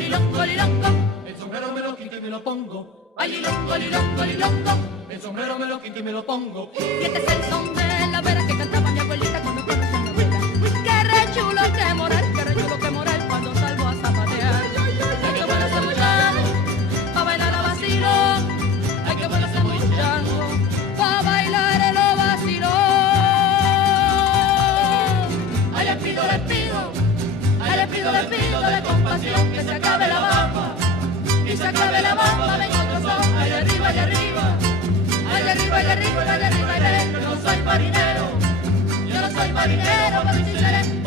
lilongo, lilongo. El sombrero me lo quito y me lo pongo. Ay, lilongo, lilongo, lilongo. El sombrero me lo quito y me lo pongo. Y este es el son de la vera que cantaba mi abuelita cuando conocí a mi abuela. Qué re chulo, qué chulo, qué moral cuando salgo a zapatear. Ay, qué bueno ese muchacho, pa' bailar a vacilón. Ay, qué bueno ese muchacho, pa' bailar el vacilón. Ay, les pido, ay, les pido de compasión que se acabe la bamba. Y se acabe la bamba, ven otro son, allá arriba, allá arriba. Allá arriba, allá arriba, allá arriba, y ven, yo no soy marinero, pero sí seré.